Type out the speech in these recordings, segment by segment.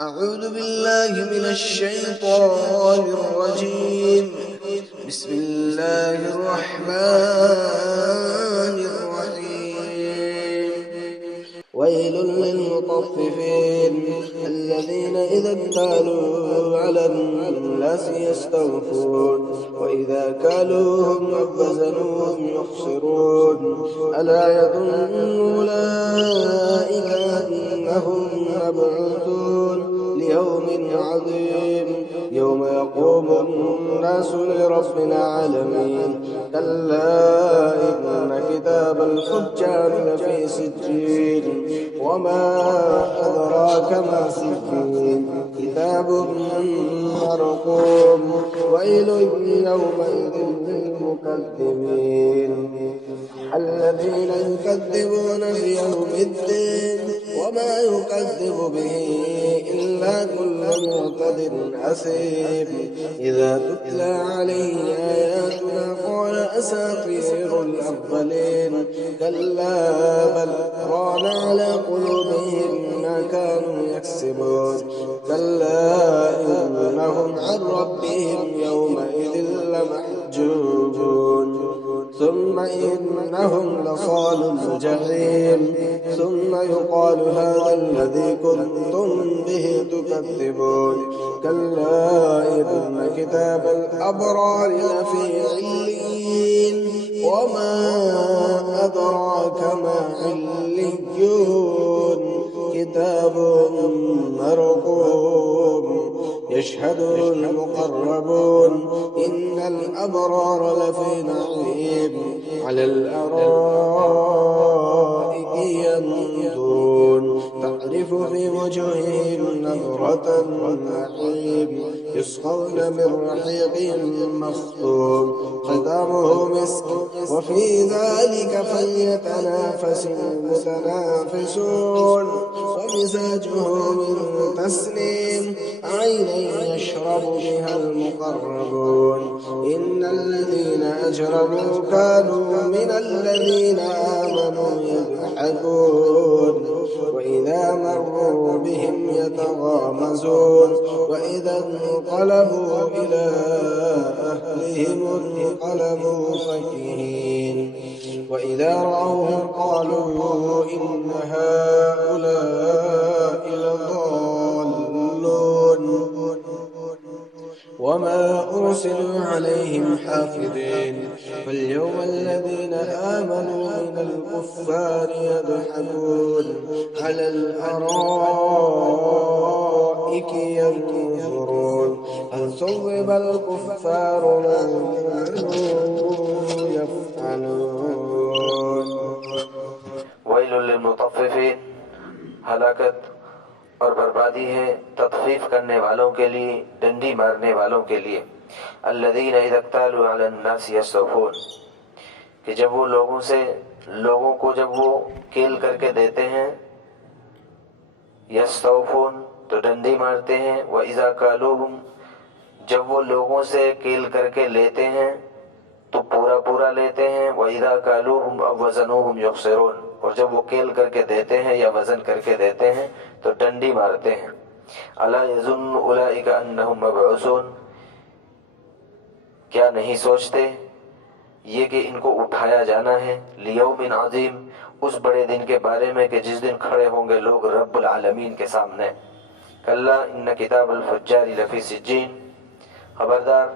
أعوذ بالله من الشيطان الرجيم. بسم الله الرحمن الرحيم. ويل للمطففين الذين إذا اكتالوا على الناس يستوفون وإذا كالوهم أو وزنوهم يخسرون ألا يظن أولئك أنهم مبعوثون ليوم عظيم يوم يقوم الناس لرب العالمين كلا إن كتاب الفجار لفي سجين وما أدراك ما سجين كتاب مرقوم ويل يومئذ للمكذبين الذين يكذبون بيوم الدين وما يكذب به إلا كل معتد أثيم إذا تتلى عليه آياتنا قال أساطير الأولين كلا بل ران على قلوبهم ما كانوا يكسبون كلا إنهم عن ربهم يومئذ لمحجوبون ثم إنهم لصالوا الجحيم ثم يقال هذا الذي كنتم به تكذبون كلا إن كتاب الأبرار لفي عليين وما أدراك ما عليون كتاب مرقوم يشهده المقربون إن الأبرار لفي نعيم على الأرائك ينظرون تعرف في وجوههم نظرة النعيم يسقون من رحيق مختوم ختامه مسك وفي ذلك فليتنافس المتنافسون ومزاجه من تسنيم عينا يشرب بها المقربون إن الذين أجرموا كانوا من الذين آمنوا يضحكون وإذا مروا بهم يتغامزون وإذا انقلبوا إلى أهلهم انقلبوا فكهين وإذا رأوهم قالوا إن هؤلاء لضالون وما أرسلوا عليهم حافظين فاليوم الذين آمنوا من الكفار يضحكون على الأرائك ينظرون هل ثوب الكفار ما كانوا يفعلون. ویل للمطففین، ہلاکت اور بربادی ہے تطفیف کرنے والوں کے لیے، ڈنڈی مارنے والوں کے لیے۔ الذین اذا اکتالوا علی الناس یستوفون، کہ جب وہ لوگوں کو جب وہ کیل کر کے دیتے ہیں، یستوفون تو ڈنڈی مارتے ہیں، وَإِذَا كَالُوهُمْ جب وہ لوگوں سے کیل کر کے لیتے ہیں تو پورا لیتے ہیں، وَإِذَا كَالُوهُمْ أَوْ وَزَنُوهُمْ يُخْسِرُونَ اور جب وہ کیل کر کے دیتے ہیں یا وزن کر کے دیتے ہیں تو ڈنڈی مارتے ہیں۔ أَلَا يَظُنُّ أُولَئِكَ أَنَّهُمْ مَبْعُوثُونَ کیا نہیں سوچتے یہ کہ ان کو اٹھایا جانا ہے، لیوم عظیم اس بڑے دن کے بارے میں کہ جس دن کھڑے ہوں گے لوگ رب العالمین کے سامنے۔ کلا ان کتاب الفجار لفی سجین، خبردار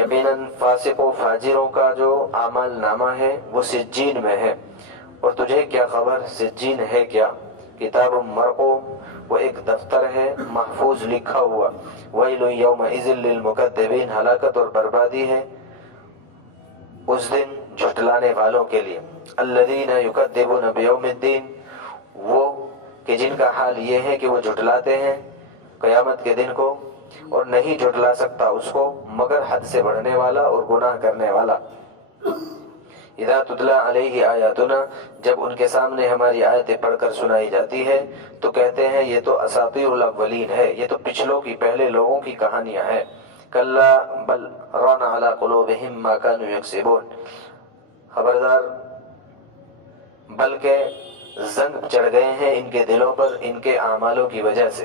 یقیناً فاسق و فاجروں کا جو اعمال نامہ ہے وہ سجین میں ہے۔ اور تجھے کیا خبر سجین ہے کیا؟ کتاب مرقوم وہ ایک دفتر ہے محفوظ لکھا ہوا۔ ویل یومئذ للمکذبین ہلاکت اور بربادی ہے اس دن جھٹلانے والوں کے لیے۔ الذین یکذبون بیوم الدین، وہ کہ جن کا حال یہ ہے کہ وہ جھٹلاتے ہیں قیامت کے دن کو، اور نہیں جھٹلا سکتا اس کو مگر حد سے بڑھنے والا اور گناہ کرنے والا۔ اذا تتلا علیہ آیاتنا جب ان کے سامنے ہماری آیتیں پڑھ کر سنائی جاتی ہے تو کہتے ہیں یہ تو اساطیر الاولین ہے، یہ تو پچھلوں کی پہلے لوگوں کی کہانیاں ہیں۔ کلا بل ران علی قلوبہم ما کانوا یکسبون، خبردار بلکہ زنگ چڑھ گئے ہیں ان کے دلوں پر ان کے اعمالوں کی وجہ سے۔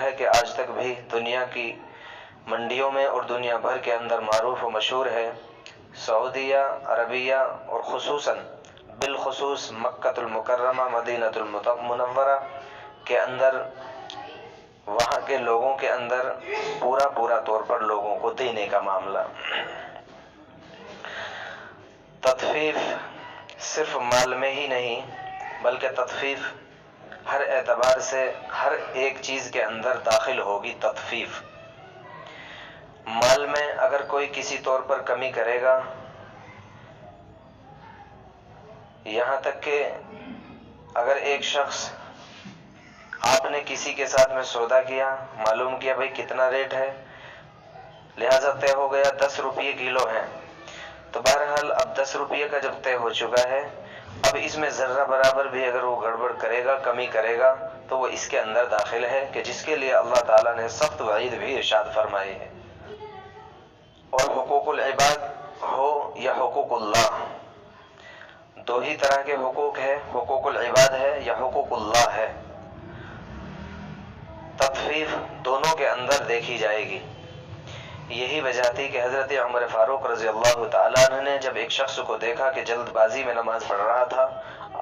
ہے کہ آج تک بھی دنیا کی منڈیوں میں اور دنیا بھر کے اندر معروف و مشہور ہے، سعودیہ عربیہ اور خصوصاً بالخصوص مکۃ المکرمہ مدینۃ المنورہ کے اندر، وہاں کے لوگوں کے اندر پورا طور پر لوگوں کو دینے کا معاملہ، تطفیف صرف مال میں ہی نہیں بلکہ تطفیف ہر اعتبار سے ہر ایک چیز کے اندر داخل ہوگی۔ تطفیف مال میں اگر کوئی کسی طور پر کمی کرے گا، یہاں تک کہ اگر ایک شخص، آپ نے کسی کے ساتھ میں سودا کیا، معلوم کیا بھئی کتنا ریٹ ہے، لہذا طے ہو گیا 10 روپے کلو ہے، تو بہرحال اب 10 روپے کا جب طے ہو چکا ہے، اب اس میں ذرہ برابر بھی اگر وہ گڑبڑ کرے گا، کمی کرے گا، تو وہ اس کے اندر داخل ہے کہ جس کے لیے اللہ تعالیٰ نے سخت وعید بھی ارشاد فرمائی ہے۔ اور حقوق العباد ہو یا حقوق اللہ، دو ہی طرح کے حقوق ہے، حقوق العباد ہے یا حقوق اللہ ہے، تطفیف دونوں کے اندر دیکھی جائے گی۔ یہی وجہ تھی کہ حضرت عمر فاروق رضی اللہ تعالیٰ عنہ نے جب ایک شخص کو دیکھا کہ جلد بازی میں نماز پڑھ رہا تھا،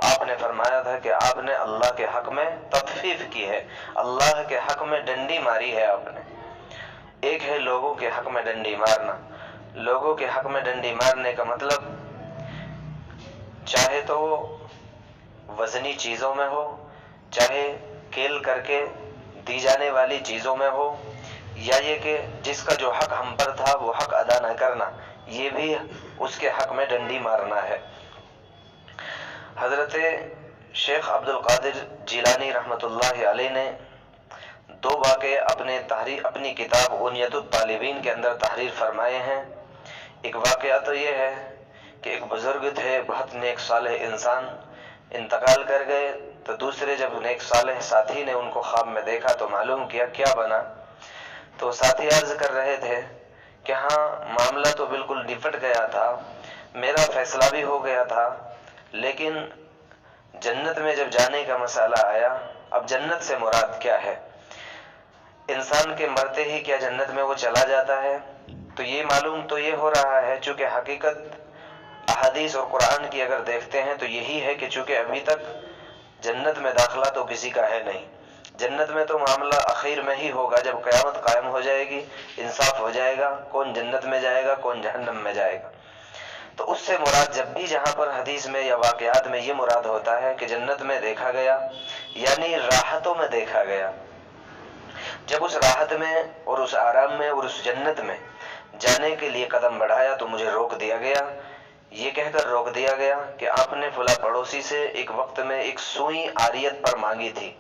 آپ نے فرمایا تھا کہ آپ نے اللہ کے حق میں تطفیف کی ہے، اللہ کے حق میں ڈنڈی ماری ہے آپ نے۔ ایک ہے لوگوں کے حق میں ڈنڈی مارنا، لوگوں کے حق میں ڈنڈی مارنے کا مطلب چاہے تو وہ وزنی چیزوں میں ہو، چاہے کیل کر کے دی جانے والی چیزوں میں ہو، یا یہ کہ جس کا جو حق ہم پر تھا وہ حق ادا نہ کرنا، یہ بھی اس کے حق میں ڈنڈی مارنا ہے۔ حضرت شیخ عبد القادر جیلانی رحمۃ اللہ علیہ نے 2 واقعے اپنی کتاب غنیۃ الطالبین کے اندر تحریر فرمائے ہیں۔ ایک واقعہ تو یہ ہے کہ ایک بزرگ تھے، بہت نیک صالح انسان، انتقال کر گئے، تو دوسرے جب نیک صالح ساتھی نے ان کو خواب میں دیکھا تو معلوم کیا کیا بنا، تو ساتھی عرض کر رہے تھے کہ ہاں معاملہ تو بالکل نپٹ گیا تھا، میرا فیصلہ بھی ہو گیا تھا، لیکن جنت میں جب جانے کا مسئلہ آیا، اب جنت سے مراد کیا ہے؟ انسان کے مرتے ہی کیا جنت میں وہ چلا جاتا ہے؟ تو یہ معلوم تو یہ ہو رہا ہے، چونکہ حقیقت احادیث اور قرآن کی اگر دیکھتے ہیں تو یہی ہے کہ چونکہ ابھی تک جنت میں داخلہ تو کسی کا ہے نہیں، جنت میں تو معاملہ اخیر میں ہی ہوگا، جب قیامت قائم ہو جائے گی، انصاف ہو جائے گا، کون جنت میں جائے گا کون جہنم میں جائے گا۔ تو اس سے مراد جب بھی جہاں پر حدیث میں یا واقعات میں یہ مراد ہوتا ہے کہ جنت میں دیکھا گیا، یعنی راحتوں میں دیکھا گیا، جب اس راحت میں اور اس آرام میں اور اس جنت میں جانے کے لیے قدم بڑھایا تو مجھے روک دیا گیا، یہ کہہ کر روک دیا گیا کہ آپ نے فلاں پڑوسی سے ایک وقت میں ایک سوئی عاریت پر مانگی تھی،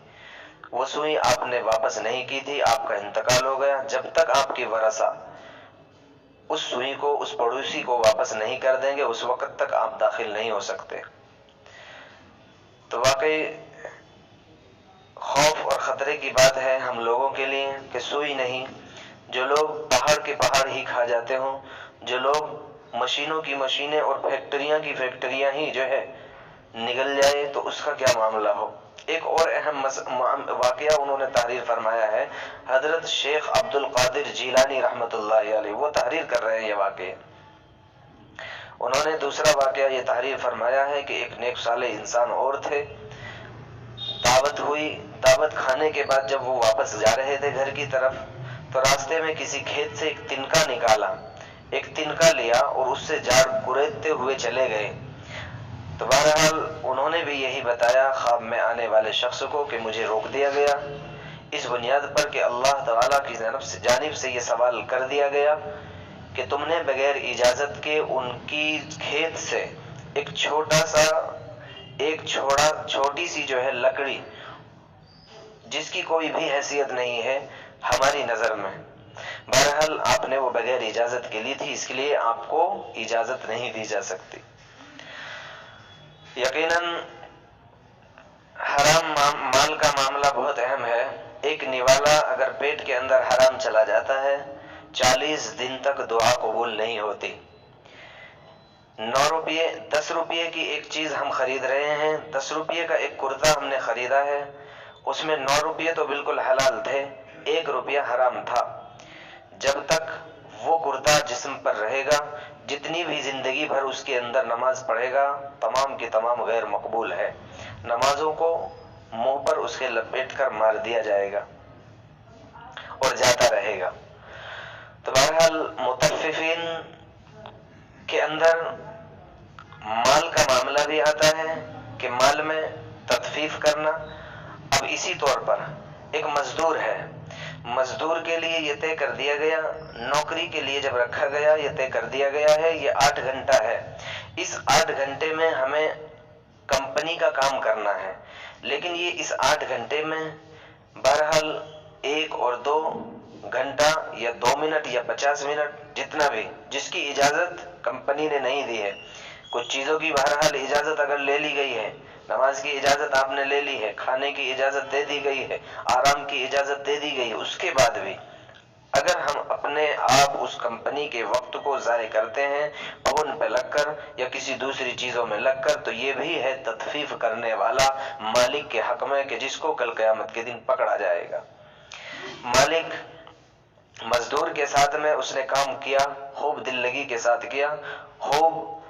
وہ سوئی آپ نے واپس نہیں کی تھی، آپ کا انتقال ہو گیا، جب تک آپ کی ورثہ اس سوئی کو اس پڑوسی کو واپس نہیں کر دیں گے اس وقت تک آپ داخل نہیں ہو سکتے۔ تو واقعی خوف اور خطرے کی بات ہے ہم لوگوں کے لیے کہ سوئی نہیں، جو لوگ پہاڑ کے پہاڑ ہی کھا جاتے ہوں، جو لوگ مشینوں کی مشینیں اور فیکٹریاں کی فیکٹریاں ہی جو ہے نگل جائے تو اس کا کیا معاملہ ہو۔ ایک اور اہم واقعہ انہوں نے تحریر فرمایا ہے، حضرت شیخ عبد القادر جیلانی رحمۃ اللہ علیہ، وہ تحریر کر رہے ہیں یہ واقعہ، انہوں نے دوسرا واقعہ یہ تحریر فرمایا ہے کہ ایک نیک صالح انسان اور تھے، دعوت ہوئی، دعوت کھانے کے بعد جب وہ واپس جا رہے تھے گھر کی طرف تو راستے میں کسی کھیت سے ایک تنکا نکالا، ایک تنکا لیا اور اس سے جاڑ کریدتے ہوئے چلے گئے۔ تو بہرحال انہوں نے بھی یہی بتایا خواب میں آنے والے شخص کو کہ مجھے روک دیا گیا اس بنیاد پر کہ اللہ تعالیٰ کی جانب سے یہ سوال کر دیا گیا کہ تم نے بغیر اجازت کے ان کی کھیت سے ایک چھوٹی سی جو ہے لکڑی جس کی کوئی بھی حیثیت نہیں ہے ہماری نظر میں، بہرحال آپ نے وہ بغیر اجازت کے لی تھی، اس کے لیے آپ کو اجازت نہیں دی جا سکتی۔ یقیناً حرام مال کا معاملہ بہت اہم ہے، ایک نوالا اگر پیٹ کے اندر حرام چلا جاتا ہے 40 دن تک دعا قبول نہیں ہوتی۔ 9 روپے 10 روپے کی ایک چیز ہم خرید رہے ہیں، 10 روپے کا ایک کرتا ہم نے خریدا ہے، اس میں 9 روپیے تو بالکل حلال تھے، 1 روپیہ حرام تھا۔ جب تک وہ کرتا جسم پر رہے گا، جتنی بھی زندگی بھر اس کے اندر نماز پڑھے گا تمام کی تمام غیر مقبول ہے، نمازوں کو منہ پر اس کے لپیٹ کر مار دیا جائے گا اور جاتا رہے گا۔ تو بہرحال مطففین کے اندر مال کا معاملہ بھی آتا ہے کہ مال میں تطفیف کرنا۔ اب اسی طور پر ایک مزدور ہے، مزدور کے لیے یہ طے کر دیا گیا، نوکری کے لیے جب رکھا گیا یہ طے کر دیا گیا ہے یہ 8 گھنٹہ ہے، اس 8 گھنٹے میں ہمیں کمپنی کا کام کرنا ہے، لیکن یہ اس 8 گھنٹے میں بہرحال 1 اور 2 گھنٹہ یا 2 منٹ یا 50 منٹ جتنا بھی، جس کی اجازت کمپنی نے نہیں دی ہے۔ کچھ چیزوں کی بہرحال اجازت اگر لے لی گئی ہے، نماز کی اجازت آپ نے لے لی ہے، کھانے کی اجازت دے دی گئی ہے، آرام کی اجازت دے دی گئی ہے، اس کے بعد بھی اگر ہم اپنے آپ اس کمپنی کے وقت کو ضائع کرتے ہیں فون پہ لگ کر یا کسی دوسری چیزوں میں لگ کر، تو یہ بھی ہے تطفیف کرنے والا مالک کے حق میں کہ جس کو کل قیامت کے دن پکڑا جائے گا۔ مالک مزدور کے ساتھ میں اس نے کام کیا، خوب دل لگی کے ساتھ کیا، خوب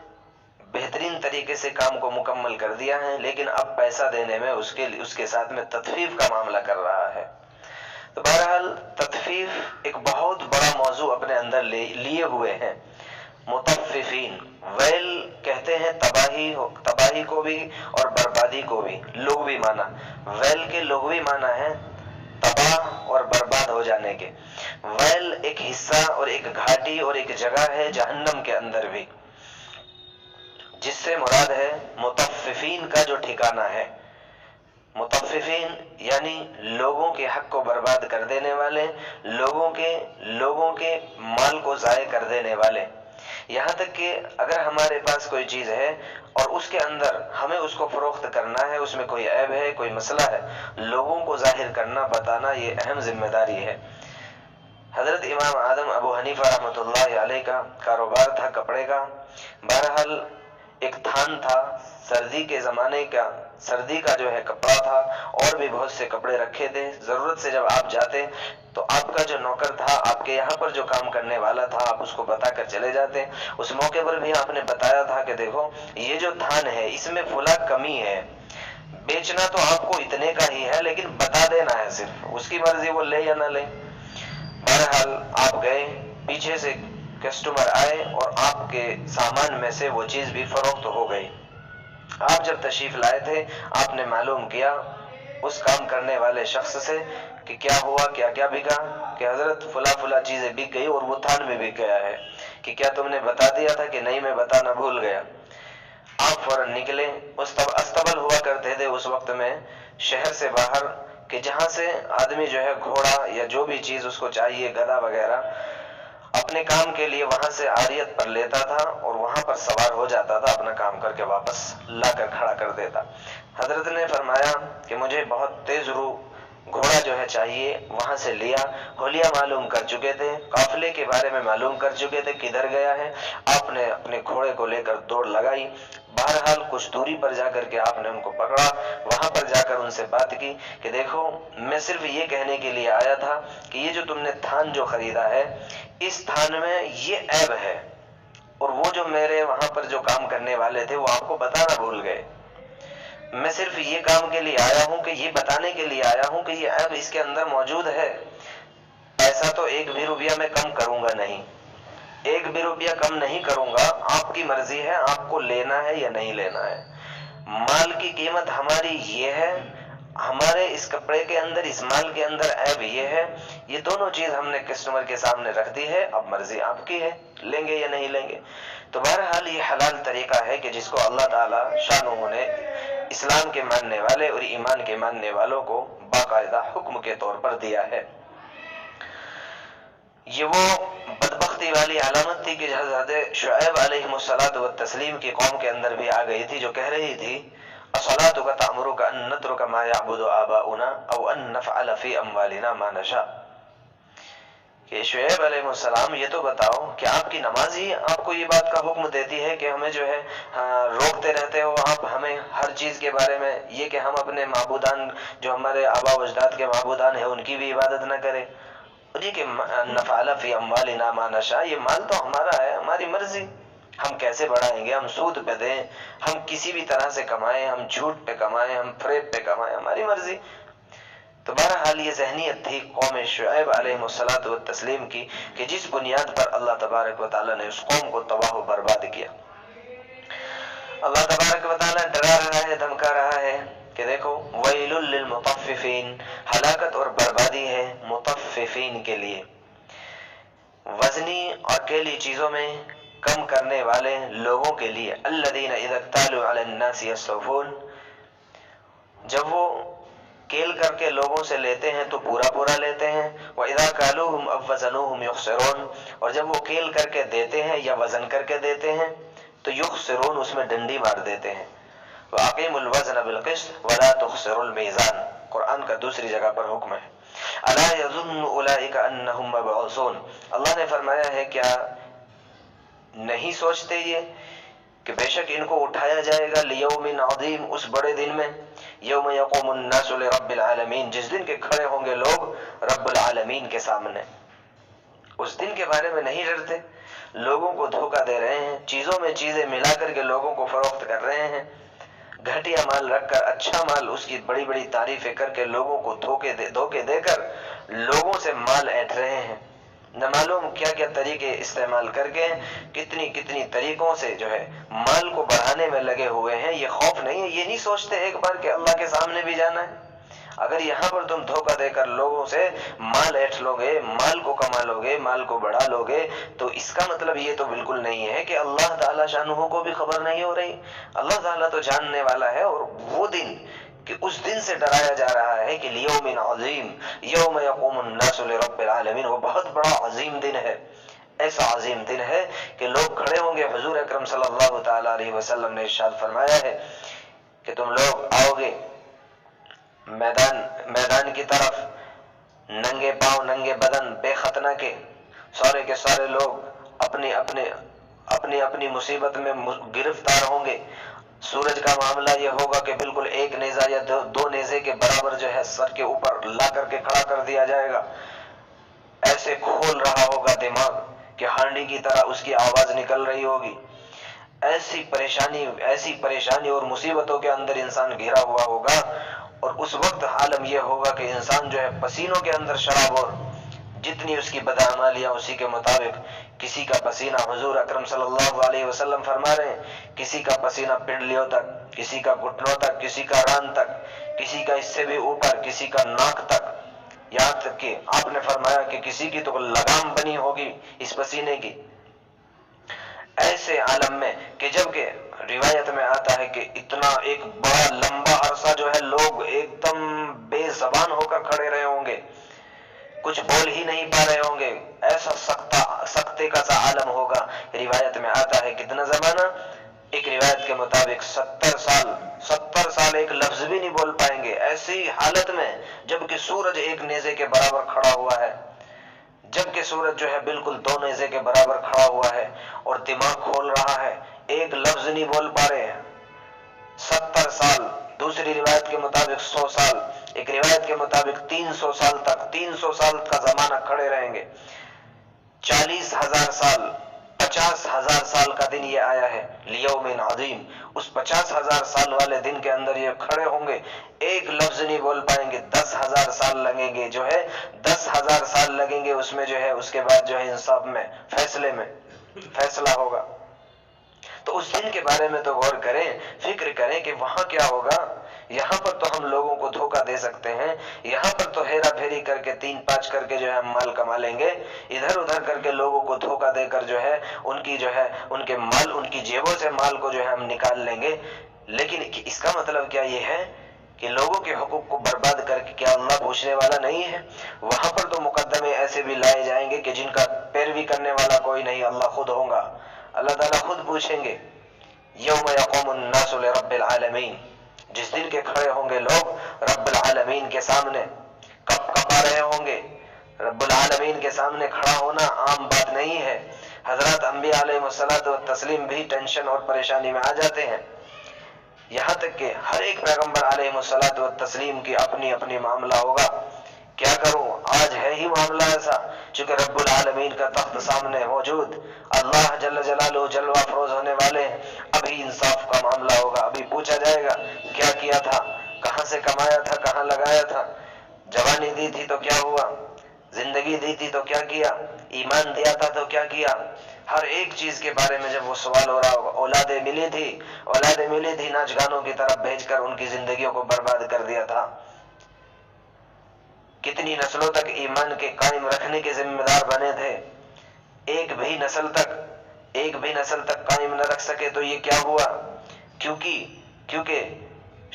بہترین طریقے سے کام کو مکمل کر دیا ہے، لیکن اب پیسہ دینے میں اس کے ساتھ میں تطفیف کا معاملہ کر رہا ہے۔ تو بہرحال تطفیف ایک بہت بڑا موضوع اپنے اندر لیے ہوئے ہیں۔ مطففین ویل کہتے ہیں تباہی کو بھی اور بربادی کو بھی، لغوی معنی ویل کے لغوی معنی ہے تباہ اور برباد ہو جانے کے۔ ویل ایک حصہ اور ایک گھاٹی اور ایک جگہ ہے جہنم کے اندر بھی، جس سے مراد ہے مطففین کا جو ٹھکانہ ہے۔ مطففین یعنی لوگوں کے حق کو برباد کر دینے والے، لوگوں کے مال کو ضائع کر دینے والے۔ یہاں تک کہ اگر ہمارے پاس کوئی چیز ہے اور اس کے اندر ہمیں اس کو فروخت کرنا ہے، اس میں کوئی عیب ہے، کوئی مسئلہ ہے، لوگوں کو ظاہر کرنا، بتانا، یہ اہم ذمہ داری ہے۔ حضرت امام اعظم ابو حنیفہ رحمۃ اللہ علیہ کا کاروبار تھا کپڑے کا۔ بہرحال ایک تھان تھا، سردی کے زمانے کا، سردی کا جو ہے کپڑا تھا، اور بھی بہت سے کپڑے رکھے تھے۔ ضرورت سے جب آپ جاتے تو آپ کا جو نوکر تھا، آپ کے یہاں پر جو کام کرنے والا تھا، آپ اس کو بتا کر چلے جاتے۔ اس موقع پر بھی آپ نے بتایا تھا کہ دیکھو یہ جو تھان ہے اس میں فلاں کمی ہے، بیچنا تو آپ کو اتنے کا ہی ہے لیکن بتا دینا ہے، صرف اس کی مرضی وہ لے یا نہ لے۔ بہرحال آپ گئے، پیچھے سے کسٹمر آئے اور آپ کے سامان میں سے وہ چیز بھی فروخت ہو گئی۔ آپ جب تشریف لائے تھے آپ نے معلوم کیا اس کام کرنے والے شخص سے کہ کیا ہوا، کیا کیا بکا، کہ حضرت فلاں چیزیں بک گئی اور وہ تھان میں بک گیا ہے، کہ کیا تم نے بتا دیا تھا؟ کہ نہیں میں بتانا بھول گیا۔ آپ فوراً نکلے، استبل ہوا کرتے تھے اس وقت میں شہر سے باہر، کہ جہاں سے آدمی جو ہے گھوڑا یا جو بھی چیز اس کو چاہیے، گدھا وغیرہ، اپنے کام کے لیے وہاں سے عاریت پر لیتا تھا اور وہاں پر سوار ہو جاتا تھا، اپنا کام کر کے واپس لا کر کھڑا کر دیتا۔ حضرت نے فرمایا کہ مجھے بہت تیز رو گھوڑا جو ہے چاہیے، وہاں سے لیا، حلیہ معلوم کر چکے تھے، قافلے کے بارے میں معلوم کر چکے تھے کدھر گیا ہے۔ آپ نے اپنے گھوڑے کو لے کر دوڑ لگائی، بہرحال کچھ دوری پر جا کر کے آپ نے ان کو پکڑا، وہاں پر جا کر ان سے بات کی کہ دیکھو میں صرف یہ کہنے کے لیے آیا تھا کہ یہ جو تم نے تھان جو خریدا ہے اس تھان میں یہ عیب ہے، اور وہ جو میرے وہاں پر جو کام کرنے والے تھے وہ آپ کو بتانا بھول گئے۔ میں صرف یہ کام کے لیے آیا ہوں، کہ یہ بتانے کے لیے آیا ہوں کہ یہ عیب اس کے اندر موجود ہے۔ ایسا تو 1 بھی روپیہ میں کم کروں گا نہیں، 1 بھی روپیہ کم نہیں کروں گا، آپ کی مرضی ہے آپ کو لینا ہے یا نہیں لینا ہے۔ مال کی قیمت ہماری یہ ہے، ہمارے اس کپڑے کے اندر، اس مال کے اندر عیب یہ ہے، یہ دونوں چیز ہم نے کسٹمر کے سامنے رکھ دی ہے، اب مرضی آپ کی ہے، لیں گے یا نہیں لیں گے۔ تو بہرحال یہ حلال طریقہ ہے کہ جس کو اللہ تعالیٰ شانہ نے اسلام کے ماننے والے اور ایمان کے ماننے والوں کو باقاعدہ حکم کے طور پر دیا ہے۔ یہ وہ بدبختی والی علامت تھی کہ حضرت شعیب علیہ السلام کی قوم کے اندر بھی آ گئی تھی، جو کہہ رہی تھی اصلاتک تأمرک ان نترک ما یعبد آباؤنا او ان نفعل فی اموالنا ما نشاء، کہ شعیب علیہ السلام یہ تو بتاؤ کہ آپ کی نماز ہی آپ کو یہ بات کا حکم دیتی ہے کہ ہمیں جو ہے روکتے رہتے ہو آپ ہمیں ہر چیز کے بارے میں، یہ کہ ہم اپنے معبودان جو ہمارے آبا و اجداد کے معبودان ہیں ان کی بھی عبادت نہ کریں، اور یہ کہ نفعل فی اموالنا ما نشاء، یہ مال تو ہمارا ہے، ہماری مرضی، ہم کیسے بڑھائیں گے، ہم سود پہ دیں، ہم کسی بھی طرح سے کمائیں، ہم جھوٹ پہ کمائیں، ہم فریب پہ کمائیں، ہماری مرضی۔ تو بہرحال یہ ذہنیت تھی قوم شعیب علیہ الصلوۃ والتسلیم کی کہ جس بنیاد پر اللہ تبارک و تعالیٰ نے اس قوم کو تباہ و برباد کیا۔ اللہ تبارک و تعالیٰ ڈرا رہا ہے، دھمکا رہا ہے کہ دیکھو ویل للمطففین، ہلاکت اور بربادی ہے مطففین کے لیے، وزنی اور کیلی چیزوں میں کم کرنے والے لوگوں کے لیے، الذین اذا اکتالوا علی الناس یستوفون، جب وہ کیل کر کے لوگوں سے لیتے ہیں تو پورا پورا لیتے ہیں، وَإِذَا كَالُوهُمْ أَوْ وَزَنُوهُمْ يُخْسِرُونَ، اور جب وہ کیل کر کے دیتے ہیں یا وزن کر کے دیتے ہیں تو یخسرون، اس میں ڈنڈی مار دیتے ہیں۔ وَأَقِیمُوا الْوَزْنَ بِالْقِسْطِ وَلَا تُخْسِرُوا الْمِیزَانَ، قرآن کا دوسری جگہ پر حکم ہے۔ أَلَا يَظُنُّ أُولَئِکَ أَنَّهُمْ مَبْعُوثُونَ، اللہ نے فرمایا ہے کیا نہیں سوچتے یہ کہ بے شک ان کو اٹھایا جائے گا لیوم عظیم، اس بڑے دن میں، یوم یقوم الناس لرب العالمین، جس دن کے کھڑے ہوں گے لوگ رب العالمین کے سامنے۔ اس دن کے بارے میں نہیں ڈرتے، لوگوں کو دھوکہ دے رہے ہیں، چیزوں میں چیزیں ملا کر کے لوگوں کو فروخت کر رہے ہیں، گھٹیا مال رکھ کر اچھا مال اس کی بڑی بڑی تعریفیں کر کے لوگوں کو دھوکے دے کر لوگوں سے مال ایٹھ رہے ہیں، نہ معلوم کیا کیا طریقے استعمال کر کے کتنی طریقوں سے جو ہے مال کو بڑھانے میں لگے ہوئے ہیں۔ یہ خوف نہیں ہے، یہ نہیں سوچتے ایک بار کہ اللہ کے سامنے بھی جانا ہے۔ اگر یہاں پر تم دھوکہ دے کر لوگوں سے مال ایٹھ لو گے، مال کو کما لو گے، مال کو بڑھا لو گے، تو اس کا مطلب یہ تو بالکل نہیں ہے کہ اللہ تعالیٰ شانہ کو بھی خبر نہیں ہو رہی، اللہ تعالیٰ تو جاننے والا ہے۔ اور وہ دن کہ اس دن سے ڈرایا جا رہا ہے کہ لیوم عظیم، یوم یقوم الناس لرب العالمین، وہ بہت بڑا عظیم دن ہے، ایسا عظیم دن ہے کہ لوگ کھڑے ہوں گے۔ حضور اکرم صلی اللہ تعالیٰ علیہ وسلم نے ارشاد فرمایا ہے کہ تم لوگ آؤ گے میدان کی طرف، ننگے پاؤں ننگے بدن بے ختنہ کے سارے لوگ اپنی مصیبت میں گرفتار ہوں گے۔ سورج کا معاملہ یہ ہوگا کہ بالکل ایک نیزہ یا دو نیزے کے برابر جو ہے سر کے اوپر لا کر کے کھڑا کر دیا جائے گا، ایسے کھول رہا ہوگا دماغ کہ ہانڈی کی طرح اس کی آواز نکل رہی ہوگی، ایسی پریشانی اور مصیبتوں کے اندر انسان گھرا ہوا ہوگا۔ اور اس وقت عالم یہ ہوگا کہ انسان جو ہے پسینوں کے اندر شراب، اور جتنی اس کی بدعمالیاں اسی کے مطابق، کسی کا پسینہ، حضور اکرم صلی اللہ علیہ وسلم فرما رہے ہیں، کسی کا پسینہ پنڈلیوں تک، کسی کا گھٹنوں تک، کسی کا ران تک، کسی کا اس سے بھی اوپر، کسی کا ناک تک، یہاں تک کہ آپ نے فرمایا کہ کسی کی تو لگام بنی ہوگی اس پسینے کی۔ ایسے عالم میں کہ جب کہ روایت میں آتا ہے کہ اتنا ایک بڑا لمبا عرصہ جو ہے لوگ ایک دم بے زبان ہو کر کھڑے رہے ہوں گے، کچھ بول ہی نہیں پا رہے ہوں گے، ایسا سختے کا سا عالم ہوگا۔ روایت میں آتا ہے کتنا زمانہ، ایک روایت کے مطابق 70 سال ایک لفظ بھی نہیں بول پائیں گے، ایسی حالت میں جبکہ سورج ایک نیزے کے برابر کھڑا ہوا ہے، جبکہ سورج جو ہے بالکل 2 نیزے کے برابر کھڑا ہوا ہے اور دماغ کھول رہا ہے، ایک لفظ نہیں بول پا رہے ہیں۔ 70 سال، دوسری روایت کے مطابق 100 سال، ایک روایت کے مطابق 300 سال تک، 300 سال کا زمانہ کھڑے رہیں گے۔ 40,000 سال، 50,000 سال کا دن یہ آیا ہے لیوم عظیم، اس 50,000 سال والے دن کے اندر یہ کھڑے ہوں گے، ایک لفظ نہیں بول پائیں گے، 10,000 سال لگیں گے، جو ہے 10,000 سال لگیں گے، اس میں جو ہے اس کے بعد جو ہے انصاف میں، فیصلے میں فیصلہ ہوگا۔ تو اس دن کے بارے میں تو غور کریں، فکر کریں کہ وہاں کیا ہوگا۔ یہاں پر تو ہم لوگوں کو دھوکہ دے سکتے ہیں، یہاں پر تو ہیرا پھیری کر کے 3-5 کر کے جو ہے ہم مال کما لیں گے، ادھر ادھر کر کے لوگوں کو دھوکہ دے کر جو ہے ان کے مال، ان کی جیبوں سے مال کو جو ہے ہم نکال لیں گے۔ لیکن اس کا مطلب کیا یہ ہے کہ لوگوں کے حقوق کو برباد کر کے کیا اللہ پوچھنے والا نہیں ہے؟ وہاں پر تو مقدمے ایسے بھی لائے جائیں گے کہ جن کا پیروی کرنے والا کوئی نہیں، اللہ خود ہوگا، اللہ تعالیٰ خود پوچھیں گے۔ یوم یقوم الناس لرب العالمین، جس دن کے کھڑے ہوں گے لوگ رب العالمین کے سامنے، کب کپا رہے ہوں گے، رب العالمین کے سامنے کھڑا ہونا عام بات نہیں ہے۔ حضرات انبیاء علیہ الصلوۃ والتسلیم بھی ٹینشن اور پریشانی میں آ جاتے ہیں، یہاں تک کہ ہر ایک پیغمبر علیہ الصلوۃ والتسلیم کی اپنی اپنی معاملہ ہوگا۔ کیا کروں، آج ہے ہی معاملہ ایسا، چونکہ رب العالمین کا تخت سامنے موجود، اللہ جل جلالہ جلوہ افروز ہونے والے ہیں۔ ابھی انصاف کا معاملہ ہوگا، ابھی پوچھا جائے گا کیا کیا تھا، کہاں سے کمایا تھا، کہاں لگایا تھا، جوانی دی تھی تو کیا ہوا، زندگی دی تھی تو کیا کیا، ایمان دیا تھا تو کیا کیا۔ ہر ایک چیز کے بارے میں جب وہ سوال ہو رہا ہوگا، اولادیں ملی تھی ناچ گانوں کی طرف بھیج کر ان کی زندگیوں کو برباد کر دیا تھا، کتنی نسلوں تک ایمان کے قائم رکھنے کے ذمہ دار بنے تھے، ایک بھی نسل تک قائم نہ رکھ سکے تو یہ کیا ہوا، کیونکہ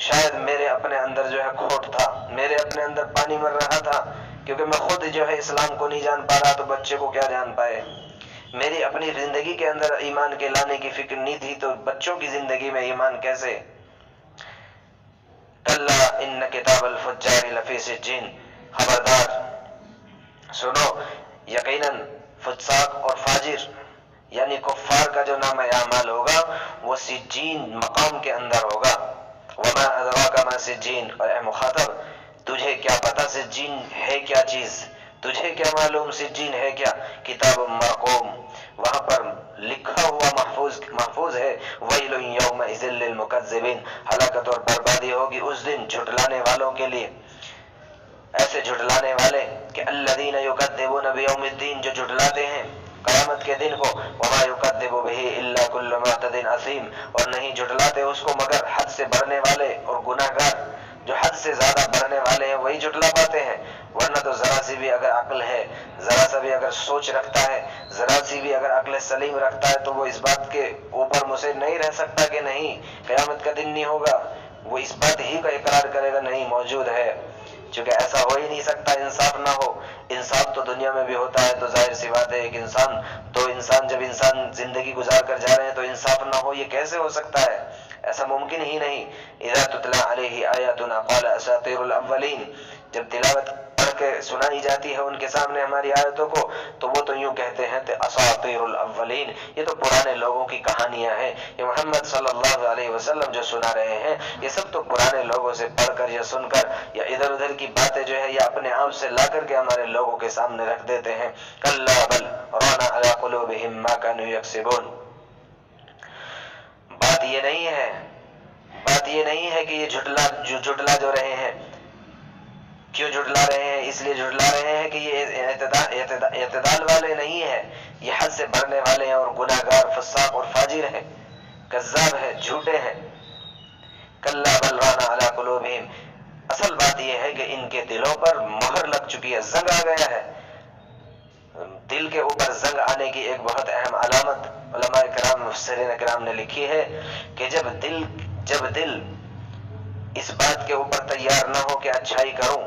شاید میرے اپنے اندر جو ہے کھوٹ تھا، میرے اپنے اندر پانی مر رہا تھا، کیونکہ میں خود جو ہے اسلام کو نہیں جان پا رہا تو بچے کو کیا جان پائے، میری اپنی زندگی کے اندر ایمان کے لانے کی فکر نہیں تھی تو بچوں کی زندگی میں ایمان کیسے۔ کلا ان کتاب الفجار لفی سجین، خبردار سنو، یقیناً فساق اور فاجر یعنی کفار کا جو نام اعمال ہوگا وہ سجین مقام کے اندر ہوگا۔ وما ادراک ما سجین، اور اے مخاطب تجھے کیا پتا سجین ہے کیا چیز، تجھے کیا معلوم سجین ہے کیا، کتاب مرقوم، وہاں پر لکھا ہوا محفوظ ہے، ویل یومئذ للمکذبین، ہلاکت اور بربادی ہوگی اس دن جھٹلانے والوں کے لیے، ایسے جھٹلانے والے کہ الذین یکذبون بیوم الدین، جو جھٹلاتے ہیں قیامت کے دن کو، وما یکذب بہ الا کل معتد اثیم، اور نہیں جھٹلاتے اس کو مگر حد سے بڑھنے والے اور گناہ گار، جو حد سے زیادہ بڑھنے والے ہیں وہی جھٹلا پاتے ہیں، ورنہ تو ذرا سی بھی اگر عقل ہے، ذرا سا بھی اگر سوچ رکھتا ہے، ذرا سی بھی اگر عقل سلیم رکھتا ہے تو وہ اس بات کے اوپر مصر نہیں رہ سکتا کہ نہیں قیامت کا دن نہیں ہوگا، وہ اس بات ہی کا اقرار کرے گا نہیں موجود ہے، چونکہ ایسا ہو ہی نہیں سکتا انصاف نہ ہو۔ انصاف تو دنیا میں بھی ہوتا ہے، تو ظاہر سی بات ہے ایک انسان جب زندگی گزار کر جا رہے ہیں تو انصاف نہ ہو، یہ کیسے ہو سکتا ہے، ایسا ممکن ہی نہیں۔ اذا تتلی علیہ آیاتنا قال اساطیر الاولین، جب تلاوت پڑھ کے سنائی جاتی ہے ان کے سامنے ہماری آیتوں کو تو وہ تو یوں کہتے ہیں کہ اساطیر الاولین، یہ تو پرانے لوگوں کی کہانیاں ہیں، یہ محمد صلی اللہ علیہ وسلم جو سنا رہے ہیں یہ سب تو پرانے لوگوں سے پڑھ کر یا سن کر یا ادھر ادھر کی باتیں جو ہے یا اپنے آپ سے لا کر کے ہمارے لوگوں کے سامنے رکھ دیتے ہیں۔ کلا بل ران علی قلوبہم ما کانوا یکسبون، بات یہ نہیں ہے کہ یہ جھٹلا جو رہے ہیں، کیوں جھٹلا رہے ہیں، اس لیے جھٹلا رہے ہیں کہ یہ اعتدال والے نہیں ہیں، یہ حد سے بڑھنے والے ہیں اور گناہ گار فساق اور فاجر ہیں، کذاب ہیں، جھوٹے ہیں۔ کلا بل ران علی قلوبہم، اصل بات یہ ہے کہ ان کے دلوں پر مہر لگ چکی ہے، زنگ آ گیا ہے۔ دل کے اوپر زنگ آنے کی ایک بہت اہم علامت علماء کرام مفسرین کرام نے لکھی ہے کہ جب دل اس بات کے اوپر تیار نہ ہو کہ اچھائی کروں،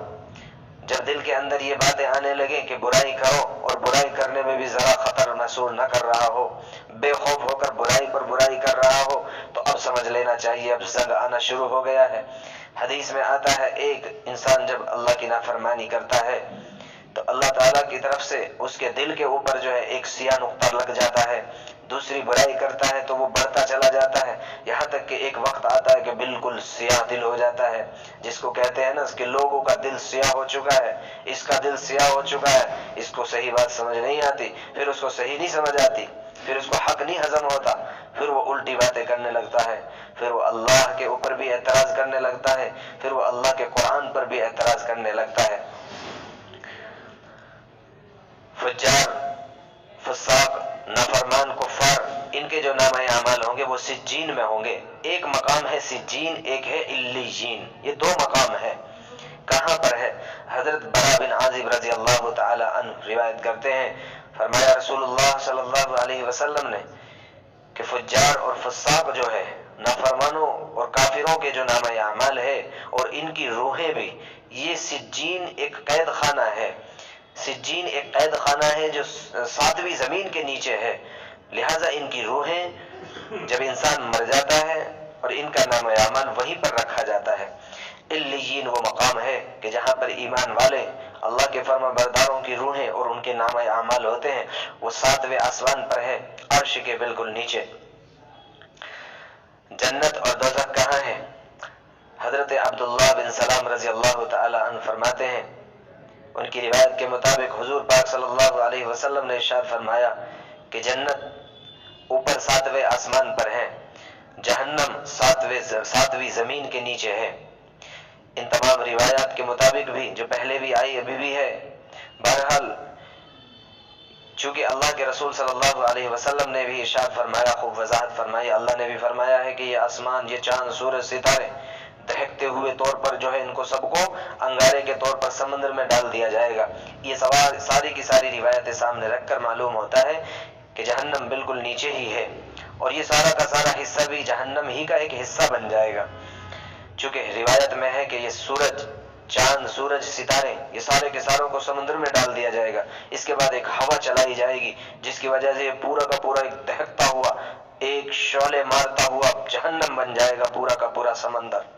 جب دل کے اندر یہ باتیں آنے لگے کہ برائی کرو اور برائی کرنے میں بھی ذرا خطر محسوس نہ کر رہا ہو، بے خوف ہو کر برائی پر برائی کر رہا ہو، تو اب سمجھ لینا چاہیے اب زنگ آنا شروع ہو گیا ہے۔ حدیث میں آتا ہے ایک انسان جب اللہ کی نافرمانی کرتا ہے تو اللہ تعالیٰ کی طرف سے اس کے دل کے اوپر جو ہے ایک سیاہ نقطہ لگ جاتا ہے، دوسری برائی کرتا ہے تو وہ بڑھتا چلا جاتا ہے، یہاں تک کہ ایک وقت آتا ہے کہ بالکل سیاہ دل ہو جاتا ہے، جس کو کہتے ہیں نا کہ لوگوں کا دل سیاہ ہو چکا ہے، اس کا دل سیاہ ہو چکا ہے، اس کو صحیح بات سمجھ نہیں آتی، پھر اس کو صحیح نہیں سمجھ آتی، پھر اس کو حق نہیں ہضم ہوتا، پھر وہ الٹی باتیں کرنے لگتا ہے، پھر وہ اللہ کے اوپر بھی اعتراض کرنے لگتا ہے، پھر وہ اللہ کے قرآن پر بھی اعتراض کرنے لگتا ہے۔ فجار، فساق، نافرمان، کفار، ان کے جو نام اعمال ہوں گے وہ سجین میں ہوں گے۔ ایک مقام ہے سجین، ایک ہے علیین، یہ دو مقام ہے۔ کہاں پر ہے؟ حضرت برا بن عازب رضی اللہ تعالی عنہ روایت کرتے ہیں، فرمایا رسول اللہ صلی اللہ علیہ وسلم نے کہ فجار اور فساق جو ہے، نافرمانوں اور کافروں کے جو نام اعمال ہے اور ان کی روحیں بھی، یہ سجین ایک قید خانہ ہے، سجین ایک قید خانہ ہے جو 7ویں زمین کے نیچے ہے، لہٰذا ان کی روحیں جب انسان مر جاتا ہے اور ان کا نام اعمال وہیں پر رکھا جاتا ہے۔ علیین وہ مقام ہے کہ جہاں پر ایمان والے اللہ کے فرما برداروں کی روحیں اور ان کے نامہ اعمال ہوتے ہیں، وہ 7ویں آسمان پر ہے، عرش کے بالکل نیچے۔ جنت اور دوزخ کہاں ہے؟ حضرت عبداللہ بن سلام رضی اللہ تعالی عنہ فرماتے ہیں، ان کی روایت کے مطابق حضور پاک صلی اللہ علیہ وسلم نے ارشاد فرمایا کہ جنت اوپر 7ویں آسمان پر ہے، جہنم 7ویں زمین کے نیچے ہے۔ ان تمام روایات کے مطابق بھی جو پہلے بھی آئی ابھی بھی ہے، بہرحال چونکہ اللہ کے رسول صلی اللہ علیہ وسلم نے بھی ارشاد فرمایا، خوب وضاحت فرمائی، اللہ نے بھی فرمایا ہے کہ یہ آسمان، یہ چاند، سورج، ستارے دہکتے ہوئے طور پر جو ہے ان کو سب کو انگارے کے طور پر سمندر میں ڈال دیا جائے گا۔ یہ ساری کی ساری روایتیں سامنے رکھ کر معلوم ہوتا ہے کہ جہنم بالکل نیچے ہی ہے، اور یہ سارا کا سارا حصہ بھی جہنم ہی کا ایک حصہ بن جائے گا، چونکہ روایت میں ہے کہ یہ سورج، چاند، سورج، ستارے، یہ سارے کے ساروں کو سمندر میں ڈال دیا جائے گا۔ اس کے بعد ایک ہوا چلائی جائے گی جس کی وجہ سے یہ پورا کا پورا ایک دہکتا ہوا، ایک شعلے مارتا ہوا جہنم بن جائے گا، پورا کا پورا سمندر۔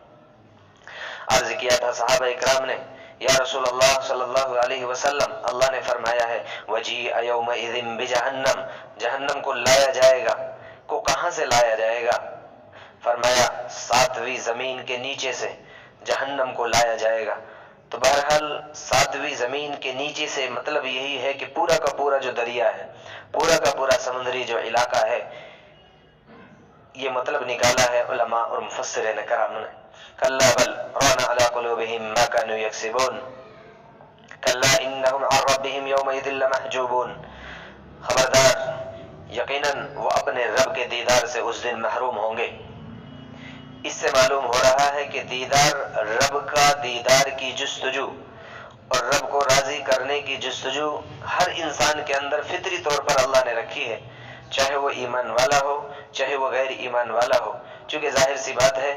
عرض کیا تھا صحابہ اکرام نے، یا رسول اللہ صلی اللہ علیہ وسلم، اللہ نے فرمایا ہے وَجِیءَ یَوْمَئِذٍ بِجَہَنَّمَ، جہنم کو لایا جائے گا، کو کہاں سے لایا جائے گا؟ فرمایا 7ویں زمین کے نیچے سے جہنم کو لایا جائے گا۔ تو بہرحال 7ویں زمین کے نیچے سے مطلب یہی ہے کہ پورا کا پورا جو دریا ہے، پورا کا پورا سمندری جو علاقہ ہے، یہ مطلب نکالا ہے علماء اور مفسرین کرام نے۔ کلا بل ران علی قلوبہم ما كانوا یکسبون کلا انہم عن ربہم یومئذ لمحجوبون، خبردار یقیناً وہ اپنے رب کے دیدار سے اس دن محروم ہوں گے۔ اس سے معلوم ہو رہا ہے کہ دیدار، رب کا دیدار کی جستجو اور رب کو راضی کرنے کی جستجو ہر انسان کے اندر فطری طور پر اللہ نے رکھی ہے، چاہے وہ ایمان والا ہو چاہے وہ غیر ایمان والا ہو۔ چونکہ ظاہر سی بات ہے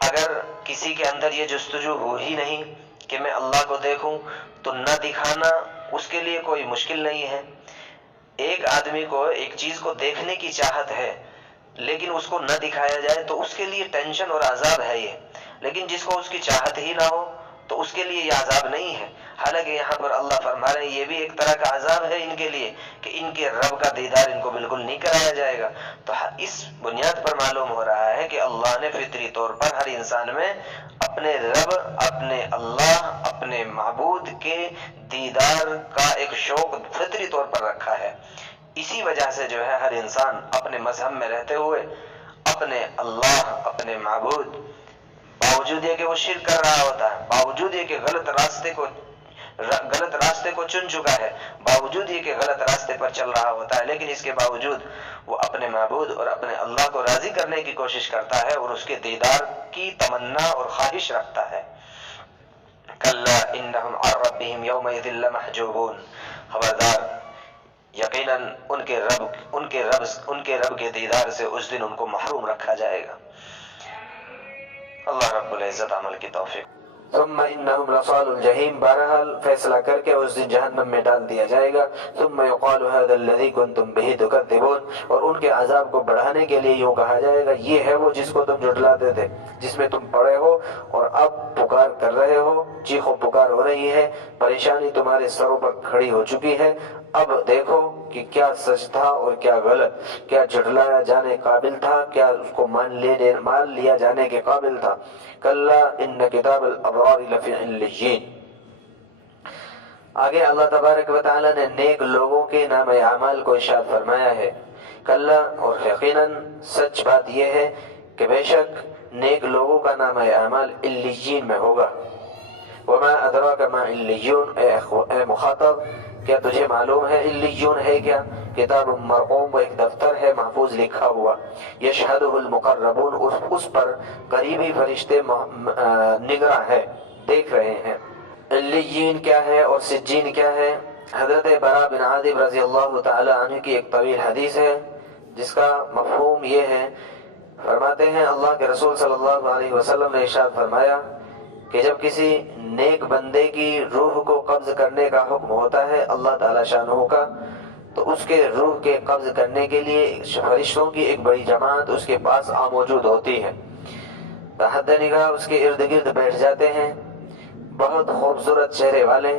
اگر کسی کے اندر یہ جستجو ہو ہی نہیں کہ میں اللہ کو دیکھوں تو نہ دکھانا اس کے لیے کوئی مشکل نہیں ہے۔ ایک آدمی کو ایک چیز کو دیکھنے کی چاہت ہے لیکن اس کو نہ دکھایا جائے تو اس کے لیے ٹینشن اور عذاب ہے یہ، لیکن جس کو اس کی چاہت ہی نہ ہو تو اس کے لیے یہ عذاب نہیں ہے۔ حالانکہ یہاں پر اللہ فرما رہے ہیں یہ بھی ایک طرح کا عذاب ہے ان کے لیے کہ ان کے رب کا دیدار ان کو بالکل نہیں کرایا جائے گا۔ تو اس بنیاد پر معلوم ہو رہا ہے کہ اللہ نے فطری طور پر ہر انسان میں اپنے رب، اپنے اللہ، اپنے معبود کے دیدار کا ایک شوق فطری طور پر رکھا ہے۔ اسی وجہ سے جو ہے ہر انسان اپنے مذہب میں رہتے ہوئے اپنے اللہ، اپنے معبود، باوجود یہ کہ وہ شرک کر رہا ہوتا ہے، باوجود یہ کہ غلط راستے کو چن چکا ہے، باوجود یہ کہ غلط راستے پر چل رہا ہوتا ہے، لیکن اس کے باوجود وہ اپنے معبود اور اپنے اللہ کو راضی کرنے کی کوشش کرتا ہے اور اس کے دیدار کی تمنا اور خواہش رکھتا ہے۔ کلا انہم عن ربہم یومئذ لمحجوبون، خبردار یقیناً ان کے رب کے دیدار سے اس دن ان کو محروم رکھا جائے گا۔ اللہ رب العزت عمل کی توفیق۔ ثم انہم لصال الجحیم، بہرحال فیصلہ کر کے اس دن جہنم میں ڈال دیا جائے گا۔ ثم یقال هذا الذی کنتم بہ تکذبون، اور ان کے عذاب کو بڑھانے کے لیے یوں کہا جائے گا یہ ہے وہ جس کو تم جھٹلاتے تھے، جس میں تم پڑے ہو اور اب پکار کر رہے ہو، چیخ و پکار ہو رہی ہے، پریشانی تمہارے سروں پر کھڑی ہو چکی ہے، اب دیکھو کہ کیا سچ تھا اور کیا غلط، کیا جھٹلایا جانے قابل تھا، کیا اس کو مان لیا جانے کے قابل تھا۔ کلا ان کتاب الابرار لفی علیین۔ آگے اللہ تبارک و تعالی نے نیک لوگوں کے نام اعمال کو ارشاد فرمایا ہے، کلا، اور یقیناً سچ بات یہ ہے کہ بے شک نیک لوگوں کا نام اعمال علیین میں ہوگا۔ وما ادراک ما علیون، اے مخاطب کیا تجھے معلوم ہے علیون ہے کیا؟ کتاب مرقوم، ایک دفتر ہے محفوظ لکھا ہوا، یشہدہ المقربون، اس پر قریبی فرشتے نگراں ہے، دیکھ رہے ہیں۔ علیین کیا ہے اور سجین کیا ہے؟ حضرت براء بن عازب رضی اللہ تعالی عنہ کی ایک طویل حدیث ہے جس کا مفہوم یہ ہے، فرماتے ہیں اللہ کے رسول صلی اللہ علیہ وسلم نے ارشاد فرمایا کہ جب کسی نیک بندے کی روح کو قبض کرنے کا حکم ہوتا ہے اللہ تعالی شانہ کا، تو اس کے روح کے قبض کرنے کے لیے فرشتوں کی ایک بڑی جماعت اس کے پاس موجود ہوتی ہے، تحت نگاہ اس کے ارد گرد بیٹھ جاتے ہیں، بہت خوبصورت چہرے والے،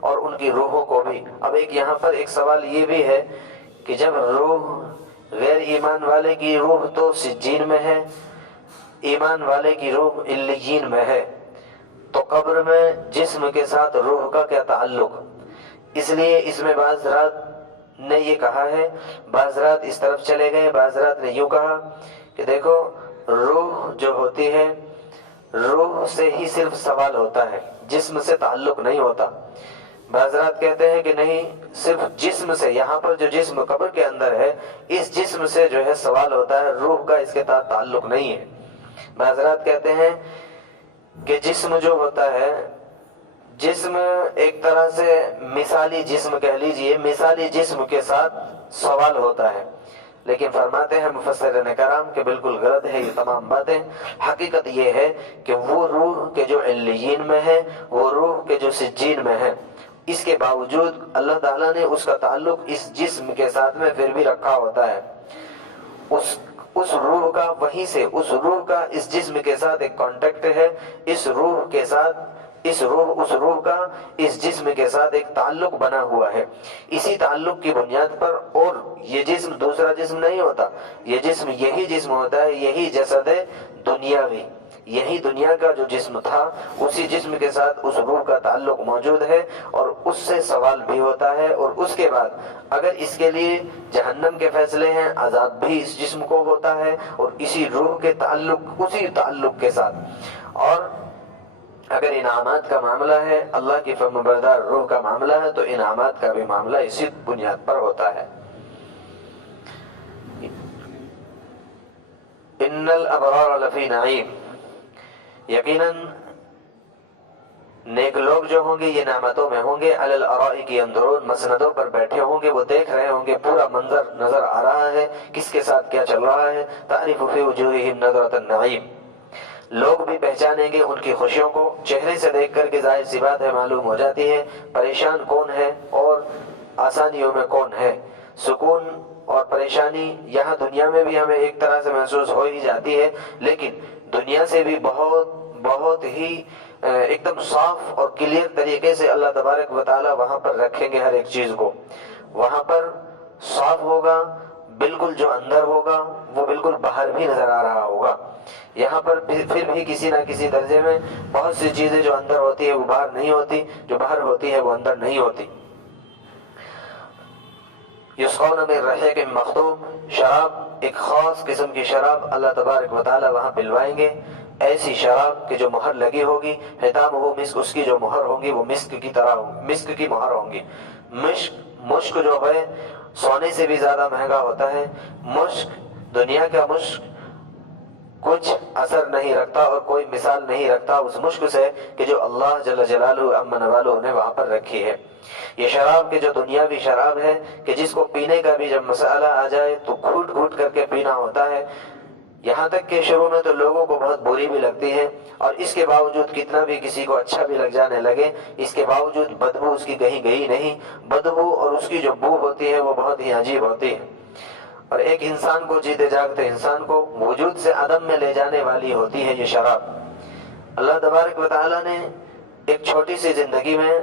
اور ان کی روحوں کو بھی۔ اب ایک یہاں پر ایک سوال یہ بھی ہے کہ جب روح غیر ایمان والے کی روح تو سجین میں ہے، ایمان والے کی روح علیین میں ہے، تو قبر میں جسم کے ساتھ روح کا کیا تعلق؟ اس لیے اس میں بعض حضرات نے یہ کہا ہے، بعض حضرات اس طرف چلے گئے، بعض حضرات نے یوں کہا کہ دیکھو روح جو ہوتی ہے، روح سے ہی صرف سوال ہوتا ہے، جسم سے تعلق نہیں ہوتا۔ بعض حضرات کہتے ہیں کہ نہیں، صرف جسم سے، یہاں پر جو جسم قبر کے اندر ہے اس جسم سے جو ہے سوال ہوتا ہے، روح کا اس کے ساتھ تعلق نہیں ہے۔ بعض حضرات کہتے ہیں کہ جسم جو ہوتا ہے، جسم ایک طرح سے مثالی جسم کہہ لیجئے، مثالی جسم کے ساتھ سوال ہوتا ہے، لیکن فرماتے ہیں مفسرین کرام کہ بالکل غلط ہے یہ تمام باتیں۔ حقیقت یہ ہے کہ وہ روح کے جو علیین میں ہے، وہ روح کے جو سجین میں ہے، اس کے باوجود اللہ تعالیٰ نے اس کا تعلق اس جسم کے ساتھ میں پھر بھی رکھا ہوتا ہے۔ اس روح کا وہیں سے، اس روح کا اس جسم کے ساتھ ایک کانٹیکٹ ہے، اس روح کے ساتھ اس روح کا اس جسم کے ساتھ ایک تعلق بنا ہوا ہے۔ اسی تعلق کی بنیاد پر، اور یہ جسم دوسرا جسم نہیں ہوتا، یہ جسم یہی جسم ہوتا ہے، یہی جسد دنیاوی، یہی دنیا کا جو جسم تھا اسی جسم کے ساتھ اس روح کا تعلق موجود ہے، اور اس سے سوال بھی ہوتا ہے، اور اس کے بعد اگر اس کے لیے جہنم کے فیصلے ہیں، عذاب بھی اس جسم کو ہوتا ہے، اور اسی روح کے تعلق، اسی تعلق کے ساتھ۔ اور اگر انعامات کا معاملہ ہے، اللہ کی فرمانبردار روح کا معاملہ ہے، تو انعامات کا بھی معاملہ اسی بنیاد پر ہوتا ہے۔ ان الابرار لفی نعیم، یقیناً نیک لوگ جو ہوں گے یہ نعمتوں میں ہوں گے، علی الارائک ینظرون، مسندوں پر بیٹھے ہوں گے، وہ دیکھ رہے ہوں گے، پورا منظر نظر آ رہا ہے کس کے ساتھ کیا چل رہا ہے۔ تعرف فی وجوہہم نظرۃ النعیم، لوگ بھی پہچانیں گے ان کی خوشیوں کو، چہرے سے دیکھ کر کے ظاہر سی بات ہے معلوم ہو جاتی ہے پریشان کون ہے اور آسانیوں میں کون ہے۔ سکون اور پریشانی یہاں دنیا میں بھی ہمیں ایک طرح سے محسوس ہو ہی جاتی ہے، لیکن دنیا سے بھی بہت ہی ایک دم صاف اور کلیئر طریقے سے اللہ تبارک و تعالی وہاں پر رکھیں گے ہر ایک چیز کو، وہاں پر صاف ہوگا، بالکل جو اندر ہوگا وہ بالکل باہر بھی نظر آ رہا ہوگا۔ یہاں پر پھر بھی کسی نہ کسی درجے میں بہت سی چیزیں جو اندر ہوتی ہے وہ باہر نہیں ہوتی، جو باہر ہوتی ہے وہ اندر نہیں ہوتی۔ یسقون من رحیق مختوم، شراب، ایک خاص قسم کی شراب اللہ تبارک و تعالی وہاں پلوائیں گے، ایسی شراب کہ جو مہر لگی ہوگی، ختامہ مسک، اس کی جو مہر ہوگی وہ مسک کی طرح ہوگی، مسک کی مہر ہوگی۔ مشک جو ہے سونے سے بھی زیادہ مہنگا ہوتا ہے۔ مشک، دنیا کا مشک کچھ اثر نہیں رکھتا اور کوئی مثال نہیں رکھتا اس مشک سے کہ جو اللہ جل جلالہ عما نوالہ نے وہاں پر رکھی ہے۔ یہ شراب کہ جو دنیاوی شراب ہے کہ جس کو پینے کا بھی جب مسئلہ آ جائے تو گھوٹ گھوٹ کر کے پینا ہوتا ہے، یہاں تک کہ شروع میں تو لوگوں کو بہت بری بھی لگتی ہے، اور اس کے باوجود کتنا بھی کسی کو اچھا بھی لگ جانے لگے، اس کے باوجود بدبو اس کی کہیں گئی نہیں، بدبو اور اس کی جو بو ہوتی ہے وہ بہت ہی عجیب ہوتی ہے، اور ایک انسان کو، جیتے جاگتے انسان کو وجود سے عدم میں لے جانے والی ہوتی ہے یہ شراب۔ اللہ تبارک و تعالیٰ نے ایک چھوٹی سی زندگی میں،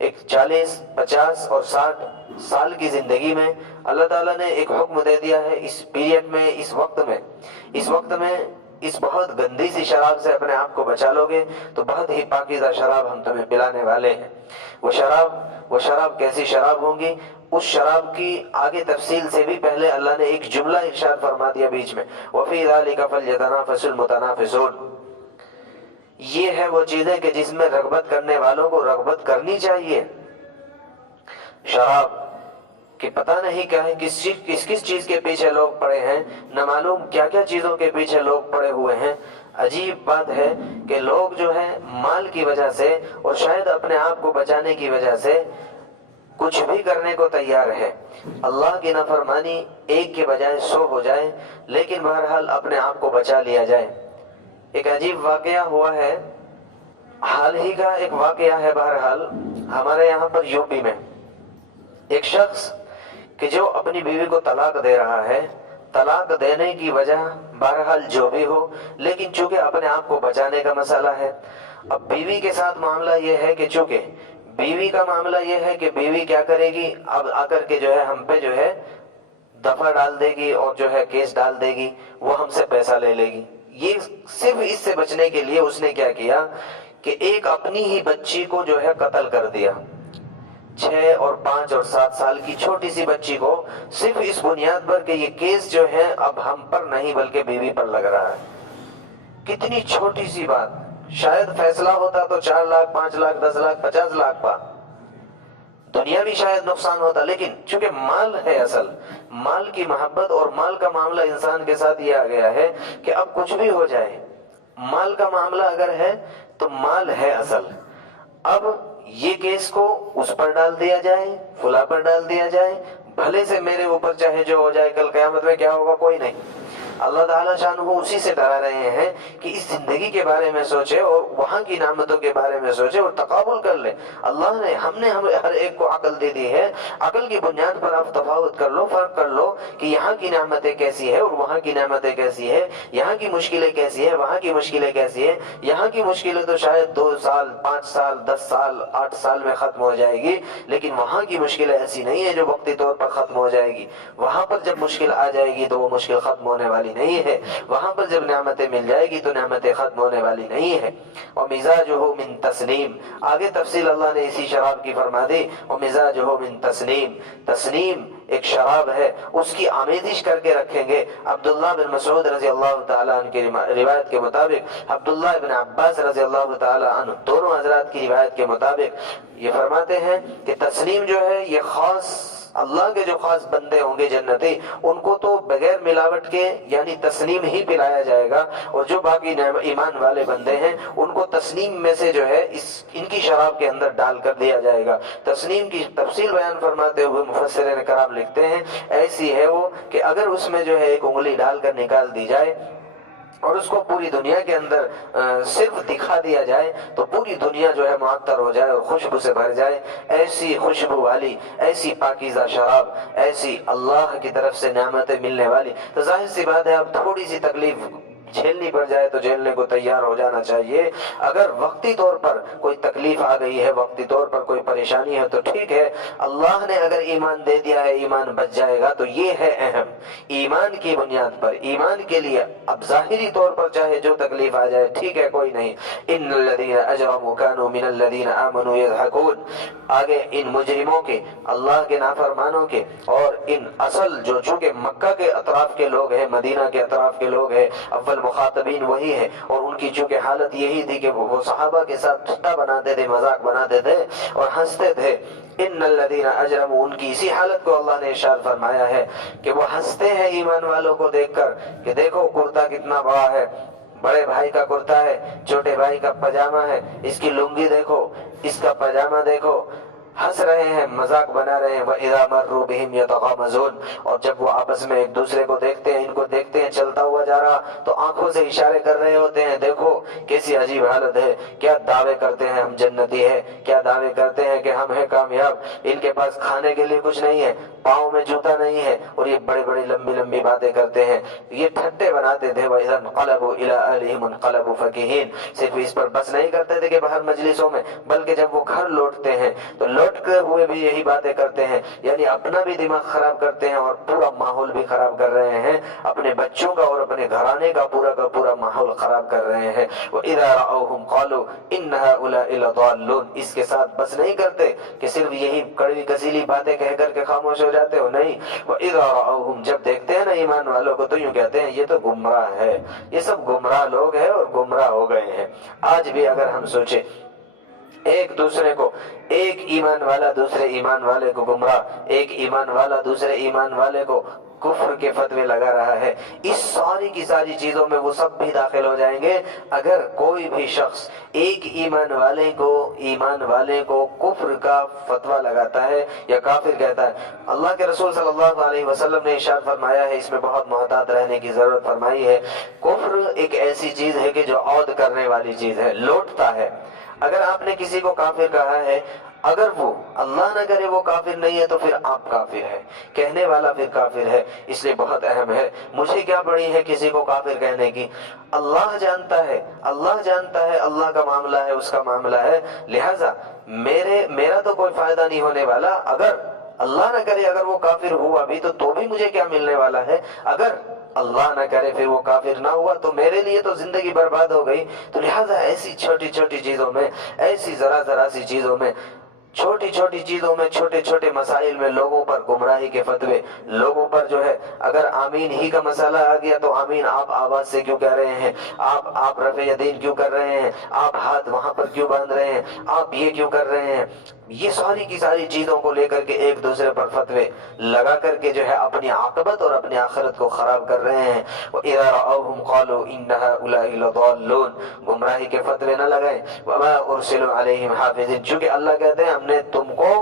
ایک 40، 50 اور 60 سال کی زندگی میں اللہ تعالیٰ نے ایک حکم دے دیا ہے، اس پیریڈ میں، اس وقت میں اس بہت گندی سی شراب سے اپنے آپ کو بچا لو گے تو بہت ہی پاکیزہ شراب ہم تمہیں پلانے والے ہیں۔ وہ شراب کیسی شراب ہوں گی، اس شراب کی آگے تفصیل سے بھی پہلے اللہ نے ایک جملہ ارشاد فرما دیا بیچ میں، وَفِي ذَلِكَ فَلْيَتَنَافَسِ الْمُتَنَافِسُونَ، یہ ہے وہ چیزیں کہ جس میں رغبت کرنے والوں کو رغبت کرنی چاہیے۔ شراب کہ پتہ نہیں کیا ہے، کس چیز کے پیچھے لوگ پڑے ہیں، نہ معلوم کیا کیا چیزوں کے پیچھے لوگ پڑے ہوئے ہیں۔ عجیب بات ہے کہ لوگ جو ہے مال کی وجہ سے اور شاید اپنے آپ کو بچانے کی وجہ سے کچھ بھی کرنے کو تیار ہے، اللہ کی نافرمانی ایک کے بجائے 100 ہو جائے، لیکن بہرحال اپنے آپ کو بچا لیا جائے۔ ایک عجیب واقعہ ہوا ہے، حال ہی کا ایک واقعہ ہے، بہرحال ہمارے یہاں پر یوپی میں ایک شخص کہ جو اپنی بیوی کو طلاق دے رہا ہے، طلاق دینے کی وجہ بہرحال جو بھی ہو، لیکن چونکہ اپنے آپ کو بچانے کا مسئلہ ہے، اب بیوی کے ساتھ معاملہ یہ ہے کہ چونکہ بیوی کا معاملہ یہ ہے کہ بیوی کیا کرے گی، اب آ کر کے جو ہے ہم پہ جو ہے دفعہ ڈال دے گی اور جو ہے کیس ڈال دے گی، وہ ہم سے پیسہ لے لے گی۔ یہ صرف اس سے بچنے کے لیے اس نے کیا کیا کہ ایک اپنی ہی بچی کو جو ہے قتل کر دیا، 6 اور 5 اور 7 سال کی چھوٹی سی بچی کو، صرف اس بنیاد پر کہ یہ کیس جو ہے اب ہم پر نہیں بلکہ بیوی پر لگ رہا ہے۔ کتنی چھوٹی سی بات، شاید فیصلہ ہوتا تو 4 لاکھ 5 لاکھ 10 لاکھ 50 لاکھ پا، دنیا بھی شاید نقصان ہوتا، لیکن چونکہ مال ہے اصل، مال کی محبت اور مال کا معاملہ انسان کے ساتھ یہ آ گیا ہے کہ اب کچھ بھی ہو جائے، مال کا معاملہ اگر ہے تو مال ہے اصل۔ اب یہ کیس کو اس پر ڈال دیا جائے، فلاں پر ڈال دیا جائے، بھلے سے میرے اوپر چاہے جو ہو جائے، کل قیامت میں کیا ہوگا کوئی نہیں۔ اللہ تعالیٰ شان وہ اسی سے ڈرا رہے ہیں کہ اس زندگی کے بارے میں سوچے اور وہاں کی نعمتوں کے بارے میں سوچے اور تقابل کر لے۔ اللہ نے ہم ہر ایک کو عقل دے دی ہے، عقل کی بنیاد پر آپ تفاوت کر لو، فرق کر لو کہ یہاں کی نعمتیں کیسی ہے اور وہاں کی نعمتیں کیسی ہے، یہاں کی مشکلیں کیسی ہے، وہاں کی مشکلیں کیسی ہے۔ یہاں کی مشکلیں تو شاید 2 سال 5 سال 10 سال 8 سال میں ختم ہو جائے گی، لیکن وہاں کی مشکلیں ایسی نہیں ہے جو وقتی طور پر ختم ہو جائے گی۔ وہاں پر جب مشکل آ جائے گی تو وہ مشکل ختم ہونے والی نہیں ہے، وہاں پر جب نعمتیں مل جائے گی تو نعمتیں ختم ہونے والی نہیں ہے۔ وَمِزَاجُهُ مِن تسنیم، آگے تفصیل اللہ نے اسی شراب کی فرما دی، وَمِزَاجُهُ مِن تسنیم، تسنیم ایک شراب ہے، اس کی آمیزش کر کے رکھیں گے۔ عبداللہ بن مسعود رضی اللہ تعالیٰ عنہ کی روایت کے مطابق، عبداللہ بن عباس رضی اللہ تعالیٰ عنہ، دونوں حضرات کی روایت کے مطابق یہ فرماتے ہیں کہ تسنیم جو ہے یہ خاص اللہ کے جو خاص بندے ہوں گے جنتی، ان کو تو بغیر ملاوٹ کے یعنی تسنیم ہی پلایا جائے گا، اور جو باقی ایمان والے بندے ہیں ان کو تسنیم میں سے جو ہے ان کی شراب کے اندر ڈال کر دیا جائے گا۔ تسنیم کی تفصیل بیان فرماتے ہوئے مفسرین کرام لکھتے ہیں ایسی ہے وہ کہ اگر اس میں جو ہے ایک انگلی ڈال کر نکال دی جائے اور اس کو پوری دنیا کے اندر صرف دکھا دیا جائے تو پوری دنیا جو ہے معطر ہو جائے اور خوشبو سے بھر جائے۔ ایسی خوشبو والی، ایسی پاکیزہ شراب، ایسی اللہ کی طرف سے نعمتیں ملنے والی، تو ظاہر سی بات ہے اب تھوڑی سی تکلیف جھیلنی پڑ جائے تو جھیلنے کو تیار ہو جانا چاہیے۔ اگر وقتی طور پر کوئی تکلیف آ گئی ہے، وقتی طور پر کوئی پریشانی ہے تو ٹھیک ہے، اللہ نے اگر ایمان دے دیا ہے ایمان بچ جائے گا تو یہ ہے اہم۔ ایمان کی بنیاد پر، ایمان کے لیے اب ظاہری طور پر چاہے جو تکلیف آ جائے ٹھیک ہے کوئی نہیں۔ ان الذین اجرموا کانوا من الذین آمنوا یضحکون، آگے ان مجرموں کے، اللہ کے نافرمانوں کے اور ان اصل جو چونکہ مکہ کے اطراف کے لوگ ہیں، مدینہ کے اطراف کے لوگ ہیں، اول مخاطبین وہی ہے، اور ان کی چونکہ حالت یہی تھی کہ وہ صحابہ کے ساتھ ٹھٹا بناتے تھے، مذاق بناتے تھے اور ہنستے تھے۔ ان الذین اجرموا، ان کی اسی حالت کو اللہ نے ارشاد فرمایا ہے کہ وہ ہنستے ہیں ایمان والوں کو دیکھ کر کہ دیکھو کرتا کتنا بڑا ہے، بڑے بھائی کا کرتا ہے، چھوٹے بھائی کا پاجامہ ہے، اس کی لنگی دیکھو، اس کا پاجامہ دیکھو، ہنس رہے ہیں، مذاق بنا رہے ہیں۔ وَإِذَا مَرُّوا بِهِمْ يَتَغَامَزُونَ، اور جب وہ آپس میں ایک دوسرے کو دیکھتے ہیں، ان کو دیکھتے ہیں چلتا ہوا جا رہا تو آنکھوں سے اشارے کر رہے ہوتے ہیں، دیکھو کیسی عجیب حالت ہے، کیا دعوے کرتے ہیں ہم جنتی ہے، کیا دعوے کرتے ہیں کہ ہم ہیں کامیاب، ان کے پاس کھانے کے لیے کچھ نہیں ہے، پاؤں میں جوتا نہیں ہے، اور یہ بڑے بڑے لمبی لمبی باتیں کرتے ہیں، یہ ٹھٹے بناتے تھے۔ وَإِذَا انقلبوا إِلَىٰ أَهْلِهِمُ انقلبوا فَكِهِينَ، صرف اس پر بس نہیں کرتے تھے کہ باہر مجلسوں میں، بلکہ جب وہ گھر لوٹتے ہیں تو لوٹتے ہوئے بھی یہی باتیں کرتے ہیں، یعنی اپنا بھی دماغ خراب کرتے ہیں اور پورا ماحول بھی خراب کر رہے ہیں، اپنے بچوں کا اور اپنے گھرانے کا پورا ماحول خراب کر رہے ہیں۔ وَإِذَا رَأَوْهُمْ قَالُوا إِنَّ هَٰؤُلَاءِ لَضَالُّونَ، اس کے ساتھ بس نہیں کرتے کہ صرف یہی کڑوی کسیلی باتیں کہہ کر کے خاموش ہو جاتے ہو، نہیں۔ وَإِذَا رَأَوْهُمْ، جب دیکھتے ہیں نا ایمان والوں کو تو یوں کہتے ہیں یہ تو گمراہ ہے، یہ سب گمراہ لوگ ہیں اور گمراہ ہو گئے ہیں۔ آج بھی اگر ہم سوچیں ایک دوسرے کو، ایک ایمان والا دوسرے ایمان والے کو گمراہ، ایک ایمان والا دوسرے ایمان والے کو کفر کے فتوے لگا رہا ہے، اس ساری کی ساری چیزوں میں وہ سب بھی داخل ہو جائیں گے اگر کوئی بھی شخص ایک ایمان والے کو کفر کا فتویٰ لگاتا ہے یا کافر کہتا ہے۔ اللہ کے رسول صلی اللہ علیہ وسلم نے ارشاد فرمایا ہے، اس میں بہت محتاط رہنے کی ضرورت فرمائی ہے، کفر ایک ایسی چیز ہے کہ جو عود کرنے والی چیز ہے، لوٹتا ہے۔ اگر آپ نے کسی کو کافر کہا ہے، اگر وہ اللہ نہ کرے وہ کافر نہیں ہے تو پھر آپ کافر ہے، کہنے والا پھر کافر ہے۔ اس لیے بہت اہم ہے، مجھے کیا پڑی ہے کسی کو کافر کہنے کی، اللہ جانتا ہے، اللہ جانتا ہے، اللہ کا معاملہ ہے، اس کا معاملہ ہے، لہذا میرا تو کوئی فائدہ نہیں ہونے والا۔ اگر اللہ نہ کرے اگر وہ کافر ہوا بھی تو بھی مجھے کیا ملنے والا ہے، اگر اللہ نہ کرے پھر وہ کافر نہ ہوا تو میرے لیے تو زندگی برباد ہو گئی۔ تو لہٰذا ایسی چھوٹی چھوٹی چیزوں میں، ایسی ذرا سی چیزوں میں، چھوٹی چھوٹی چیزوں میں، چھوٹے چھوٹے مسائل میں لوگوں پر گمراہی کے فتوے، لوگوں پر جو ہے اگر آمین ہی کا مسئلہ آ گیا تو آمین آپ آواز سے کیوں کہہ رہے ہیں، آپ رفع یدین کیوں کر رہے ہیں، آپ ہاتھ وہاں پر کیوں باندھ رہے ہیں، آپ یہ کیوں کر رہے ہیں، یہ ساری کی ساری چیزوں کو لے کر کے ایک دوسرے پر فتوے لگا کر کے جو ہے اپنی عاقبت اور اپنی آخرت کو خراب کر رہے ہیں۔ وَإِذَا رَأَوْهُمْ قَالُوا إِنَّ هَؤُلَاءِ لَضَالُّونَ، گمراہی کے فتوے نہ لگائیں۔ وَمَا أُرْسِلُوا عَلَيْهِمْ حَافِظِينَ، چونکہ اللہ کہتے ہیں ہم نے تم کو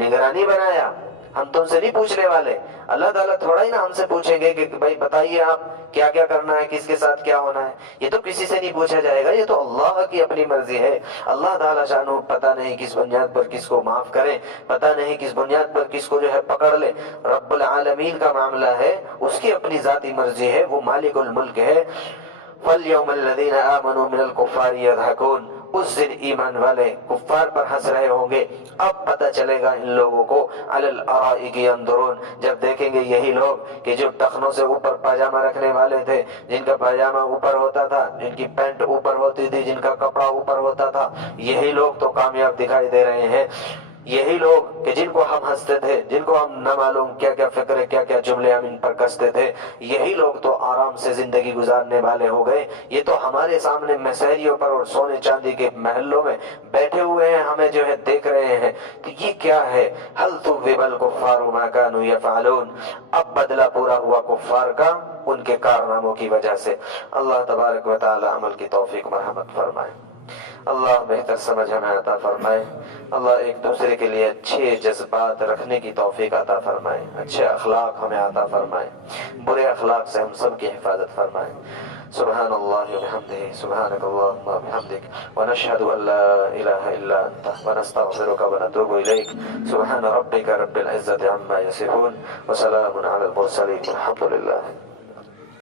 نگرانی بنایا، ہم تم سے نہیں پوچھنے والے۔ اللہ تعالیٰ تھوڑا ہی نا ہم سے پوچھیں گے کہ بھائی بتائیے آپ کیا کیا کرنا ہے، کس کے ساتھ کیا ہونا ہے، یہ تو کسی سے نہیں پوچھا جائے گا، یہ تو اللہ کی اپنی مرضی ہے۔ اللہ تعالیٰ شانہ پتہ نہیں کس بنیاد پر کس کو معاف کریں، پتہ نہیں کس بنیاد پر کس کو جو ہے پکڑ لے، رب العالمین کا معاملہ ہے، اس کی اپنی ذاتی مرضی ہے، وہ مالک الملک ہے۔ فَالْيَوْمَ الَّذِينَ آمَنُوا مِنَ الْكُفَّارِ يَضْحَكُونَ، اس دن ایمان والے کفار پر ہنس رہے ہوں گے۔ اب پتہ چلے گا ان لوگوں کو علی الارائک ینظرون، جب دیکھیں گے یہی لوگ کہ جو ٹخنوں سے اوپر پاجامہ رکھنے والے تھے، جن کا پاجامہ اوپر ہوتا تھا، جن کی پینٹ اوپر ہوتی تھی، جن کا کپڑا اوپر ہوتا تھا، یہی لوگ تو کامیاب دکھائی دے رہے ہیں۔ یہی لوگ کہ جن کو ہم ہنستے تھے، جن کو ہم نہ معلوم کیا کیا فکر کیا کیا جملے ہم ان پر کستے تھے، یہی لوگ تو آرام سے زندگی گزارنے والے ہو گئے۔ یہ تو ہمارے سامنے مسحریوں پر اور سونے چاندی کے محلوں میں بیٹھے ہوئے ہیں، ہمیں جو ہے دیکھ رہے ہیں کہ یہ کیا ہے۔ هل ثوب الكفار ما كانوا يفعلون، اب بدلہ پورا ہوا کفار کا ان کے کارناموں کی وجہ سے۔ اللہ تبارک و تعالی عمل کی توفیق مرحمت فرمائے، اللہ بہتر سمجھ ہمیں عطا فرمائے، اللہ ایک دوسرے کے لیے اچھے جذبات رکھنے کی توفیق عطا فرمائے، اچھے اخلاق ہمیں عطا فرمائے، برے اخلاق سے ہم سب کی حفاظت فرمائے۔ سبحان اللہ وبحمدہ، سبحانک اللہم وبحمدک، ونشہد ان لا الہ الا انت، ونستغفرک ونتوب الیک۔ سبحان ربک رب العزت عما یصفون، وسلام علی المرسلین، الحمد للہ۔